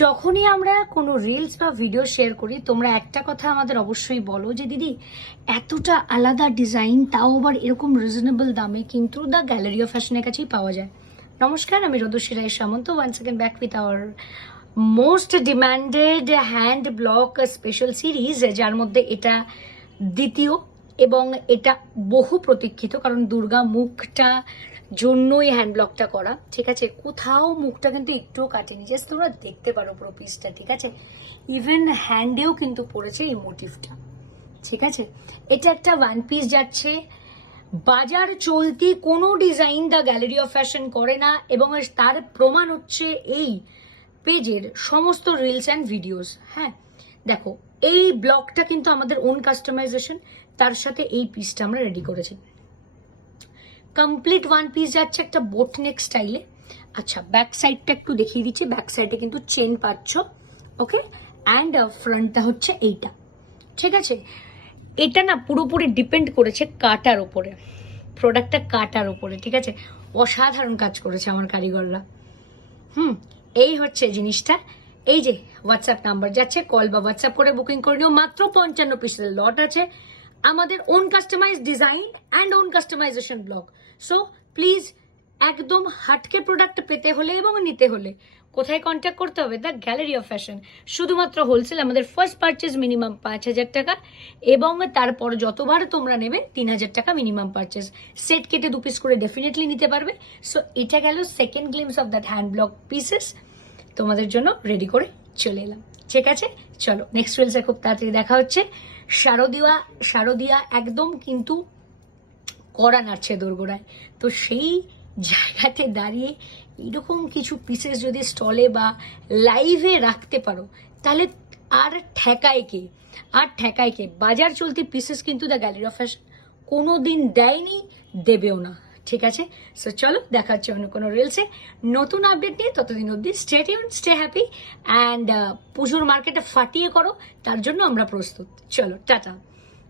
যখনই আমরা কোনো রিলস বা ভিডিও শেয়ার করি তোমরা একটা কথা আমাদের অবশ্যই বলো যে দিদি এতটা আলাদা ডিজাইন, তাও আবার এরকম রিজনেবল দামে কিন্তু দ্য গ্যালারি অফ ফ্যাশনের কাছেই পাওয়া যায়। নমস্কার, আমি রদস্বী Roy Samanta, once second back with our most demanded hand block special series, যার মধ্যে এটা দ্বিতীয় এবং এটা বহু প্রতীক্ষিত, কারণ দুর্গা মুখটা জন্যই হ্যান্ড ব্লকটা করা। ঠিক আছে, কোথাও মুখটা কিন্তু একটুও কাটেনি, জাস্ট তোমরা দেখতে পারো পুরো পিসটা। ঠিক আছে, ইভেন হ্যান্ডেও কিন্তু পড়েছে এই মোটিভটা। ঠিক আছে, এটা একটা ওয়ান পিস যাচ্ছে, বাজার চলতি কোনো design the gallery of fashion করে না, এবং তার প্রমাণ হচ্ছে এই পেজের সমস্ত রিলস অ্যান্ড ভিডিওস। হ্যাঁ দেখো, এই ব্লগটা কিন্তু আমাদের ওন কাস্টমাইজেশন, তার সাথে এই পিসটা আমরা রেডি করেছি। কমপ্লিট ওয়ান পিস যাচ্ছে একটা বোট নেক স্টাইলে। আচ্ছা, ব্যাক সাইডটা একটু দেখিয়ে দিচ্ছি। ব্যাক সাইডে কিন্তু চেন পাচ্ছ, ওকে, অ্যান্ড ফ্রন্টটা হচ্ছে এইটা। ঠিক আছে, এটা না পুরোপুরি ডিপেন্ড করেছে কাটার ওপরে, প্রোডাক্টটা কাটার ওপরে। ঠিক আছে, অসাধারণ কাজ করেছে আমার কারিগররা। এই হচ্ছে জিনিসটা। এই যে হোয়াটসঅ্যাপ নাম্বার যাচ্ছে, কল বা হোয়াটসঅ্যাপ করে বুকিং করে নিও। মাত্র 55 পিসের লট আছে, আমাদের own customize design and own customization blog. So please, একদম হাটকে প্রোডাক্ট পেতে হলে এবং নিতে হলে কোথায় কন্ট্যাক্ট করতে হবে? The gallery of fashion. শুধুমাত্র হোলসেল, আমাদের ফার্স্ট পারচেজ মিনিমাম 5,000 টাকা, এবং তারপর যতবার তোমরা নেবে 3,000 টাকা মিনিমাম পারচেজ। সেট কেটে 2 পিস করে ডেফিনেটলি নিতে পারবে। সো এটা গেল second glimpse of that hand block pieces, তোমাদের জন্য রেডি করে চলে এলাম। ঠিক আছে, চলো নেক্সট রিলসে খুব তাড়াতাড়ি দেখা হচ্ছে। শারদিয়া একদম কিন্তু কড়া নাড়ছে দোরগোড়ায়, তো সেই জায়গাতে দাঁড়িয়ে এরকম কিছু পিসেস যদি স্টলে বা লাইভে রাখতে পারো, তাহলে আর ঠেকায় কে? বাজার চলতি পিসেস কিন্তু দ্য গ্যালারি অফ ফ্যাশন কোনো দিন দেয়নি, দেবেও না। ঠিক আছে, সো চলো দেখা হচ্ছে অন্য কোনো রিলসে নতুন আপডেট নিয়ে। ততদিন অবধি stay tune, stay happy, and পুজোর মার্কেটে ফাটিয়ে করো, তার জন্য আমরা প্রস্তুত। চলো টাটা।